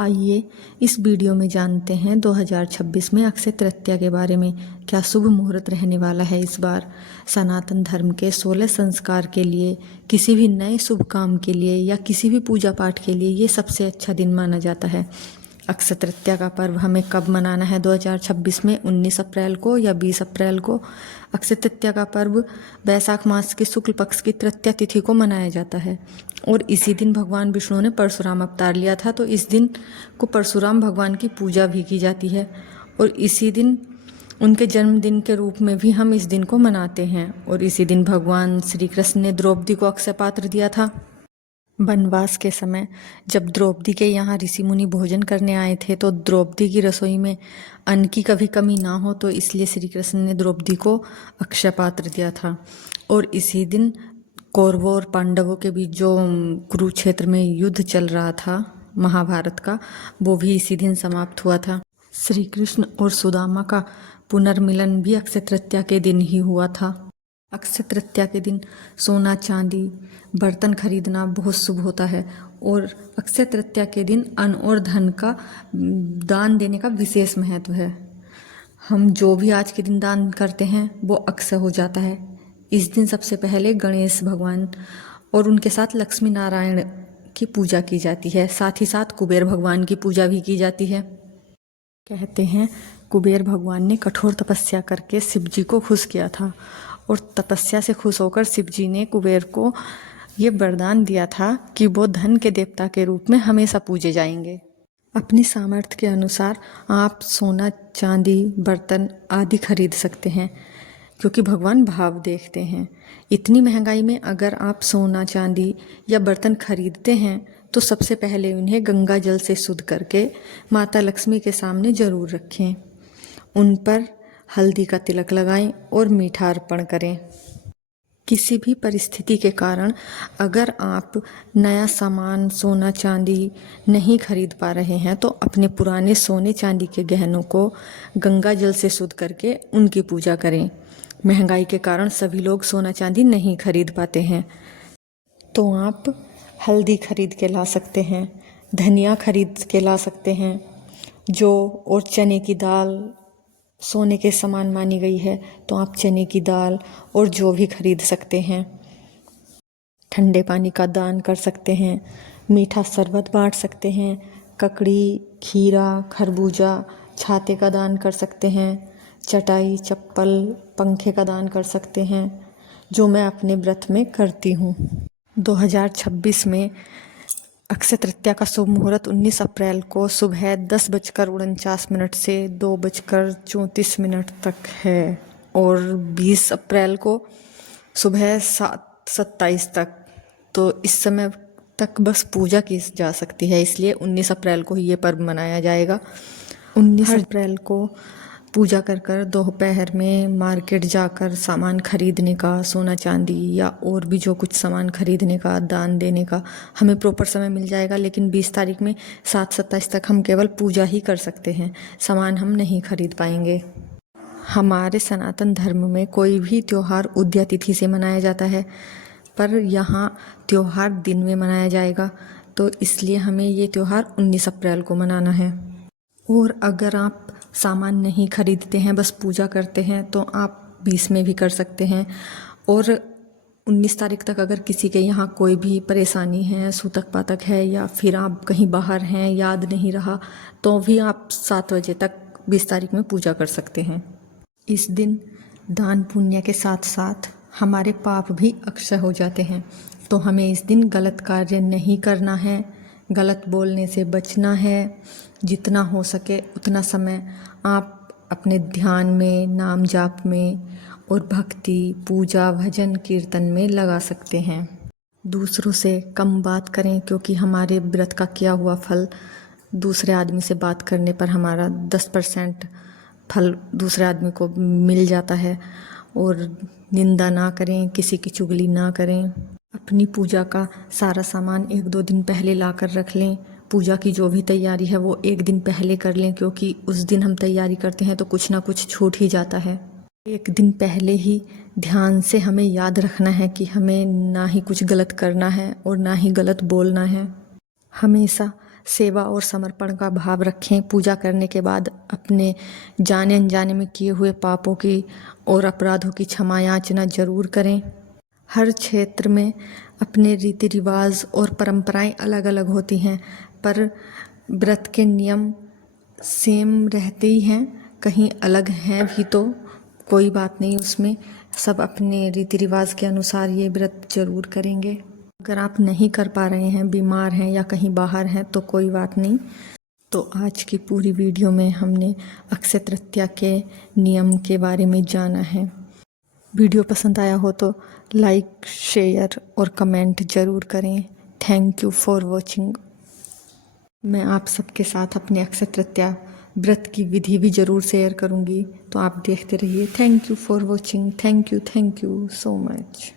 आइए इस वीडियो में जानते हैं 2026 में अक्षय तृतीया के बारे में। क्या शुभ मुहूर्त रहने वाला है इस बार। सनातन धर्म के 16 संस्कार के लिए, किसी भी नए शुभ काम के लिए या किसी भी पूजा पाठ के लिए ये सबसे अच्छा दिन माना जाता है। अक्षय तृतीया का पर्व हमें कब मनाना है 2026 में? 19 अप्रैल को या 20 अप्रैल को? अक्षय तृतीया का पर्व वैशाख मास के शुक्ल पक्ष की तृतीया तिथि को मनाया जाता है और इसी दिन भगवान विष्णु ने परशुराम अवतार लिया था, तो इस दिन को परशुराम भगवान की पूजा भी की जाती है और इसी दिन उनके जन्मदिन के रूप में भी हम इस दिन को मनाते हैं। और इसी दिन भगवान श्री कृष्ण ने द्रौपदी को अक्षय पात्र दिया था। वनवास के समय जब द्रौपदी के यहाँ ऋषि मुनि भोजन करने आए थे तो द्रौपदी की रसोई में अन्न की कभी कमी ना हो, तो इसलिए श्री कृष्ण ने द्रौपदी को अक्षय पात्र दिया था। और इसी दिन कौरवों और पांडवों के बीच जो कुरुक्षेत्र में युद्ध चल रहा था महाभारत का, वो भी इसी दिन समाप्त हुआ था। श्री कृष्ण और सुदामा का पुनर्मिलन भी अक्षय तृतीया के दिन ही हुआ था। अक्षय तृतीया के दिन सोना चांदी बर्तन खरीदना बहुत शुभ होता है और अक्षय तृतीया के दिन अन्न और धन का दान देने का विशेष महत्व है। हम जो भी आज के दिन दान करते हैं वो अक्षय हो जाता है। इस दिन सबसे पहले गणेश भगवान और उनके साथ लक्ष्मी नारायण की पूजा की जाती है, साथ ही साथ कुबेर भगवान की पूजा भी की जाती है। कहते हैं कुबेर भगवान ने कठोर तपस्या करके शिव जी को खुश किया था और तपस्या से खुश होकर शिव जी ने कुबेर को ये वरदान दिया था कि वो धन के देवता के रूप में हमेशा पूजे जाएंगे। अपनी सामर्थ्य के अनुसार आप सोना चांदी बर्तन आदि खरीद सकते हैं क्योंकि भगवान भाव देखते हैं। इतनी महंगाई में अगर आप सोना चांदी या बर्तन खरीदते हैं तो सबसे पहले उन्हें गंगा जल से शुद्ध करके माता लक्ष्मी के सामने जरूर रखें। उन पर हल्दी का तिलक लगाएं और मीठा अर्पण करें। किसी भी परिस्थिति के कारण अगर आप नया सामान सोना चांदी नहीं खरीद पा रहे हैं तो अपने पुराने सोने चांदी के गहनों को गंगा जल से शुद्ध करके उनकी पूजा करें। महंगाई के कारण सभी लोग सोना चांदी नहीं खरीद पाते हैं, तो आप हल्दी खरीद के ला सकते हैं, धनिया खरीद के ला सकते हैं, जौ और चने की दाल सोने के समान मानी गई है, तो आप चने की दाल और जौ भी खरीद सकते हैं। ठंडे पानी का दान कर सकते हैं, मीठा शरबत बांट सकते हैं, ककड़ी खीरा खरबूजा छाते का दान कर सकते हैं, चटाई चप्पल पंखे का दान कर सकते हैं, जो मैं अपने व्रत में करती हूँ। 2026 में अक्षय तृतीया का शुभ मुहूर्त 19 अप्रैल को सुबह 10:49 से 2:34 तक है और 20 अप्रैल को सुबह 7:27 तक। तो इस समय तक बस पूजा की जा सकती है, इसलिए 19 अप्रैल को ही ये पर्व मनाया जाएगा। 19 अप्रैल को पूजा कर दोपहर में मार्केट जाकर सामान खरीदने का, सोना चांदी या और भी जो कुछ सामान खरीदने का, दान देने का हमें प्रॉपर समय मिल जाएगा। लेकिन 20 तारीख में 7:27 तक हम केवल पूजा ही कर सकते हैं, सामान हम नहीं खरीद पाएंगे। हमारे सनातन धर्म में कोई भी त्यौहार उदया तिथि से मनाया जाता है, पर यहाँ त्यौहार दिन में मनाया जाएगा, तो इसलिए हमें ये त्यौहार 19 अप्रैल को मनाना है। और अगर आप सामान नहीं खरीदते हैं, बस पूजा करते हैं, तो आप 20 में भी कर सकते हैं। और 19 तारीख तक अगर किसी के यहाँ कोई भी परेशानी है, सूतक पातक है या फिर आप कहीं बाहर हैं, याद नहीं रहा, तो भी आप 7 बजे तक 20 तारीख में पूजा कर सकते हैं। इस दिन दान पुण्य के साथ साथ हमारे पाप भी अक्षय हो जाते हैं, तो हमें इस दिन गलत कार्य नहीं करना है, गलत बोलने से बचना है। जितना हो सके उतना समय आप अपने ध्यान में, नाम जाप में और भक्ति पूजा भजन कीर्तन में लगा सकते हैं। दूसरों से कम बात करें क्योंकि हमारे व्रत का किया हुआ फल दूसरे आदमी से बात करने पर हमारा 10% फल दूसरे आदमी को मिल जाता है। और निंदा ना करें, किसी की चुगली ना करें। अपनी पूजा का सारा सामान 1-2 दिन पहले ला कर रख लें। पूजा की जो भी तैयारी है वो 1 दिन पहले कर लें, क्योंकि उस दिन हम तैयारी करते हैं तो कुछ ना कुछ छूट ही जाता है। 1 दिन पहले ही ध्यान से हमें याद रखना है कि हमें ना ही कुछ गलत करना है और ना ही गलत बोलना है। हमेशा सेवा और समर्पण का भाव रखें। पूजा करने के बाद अपने जाने अनजाने में किए हुए पापों की और अपराधों की क्षमा याचना जरूर करें। हर क्षेत्र में अपने रीति रिवाज और परंपराएं अलग अलग होती हैं, पर व्रत के नियम सेम रहते ही हैं। कहीं अलग हैं भी तो कोई बात नहीं, उसमें सब अपने रीति रिवाज के अनुसार ये व्रत जरूर करेंगे। अगर आप नहीं कर पा रहे हैं, बीमार हैं या कहीं बाहर हैं तो कोई बात नहीं। तो आज की पूरी वीडियो में हमने अक्षय तृतीया के नियम के बारे में जाना है। वीडियो पसंद आया हो तो लाइक, शेयर और कमेंट ज़रूर करें। Thank you for watching. मैं आप सबके साथ अपने अक्षय तृतीया व्रत की विधि भी ज़रूर शेयर करूँगी, तो आप देखते रहिए। Thank you for watching. Thank you so much.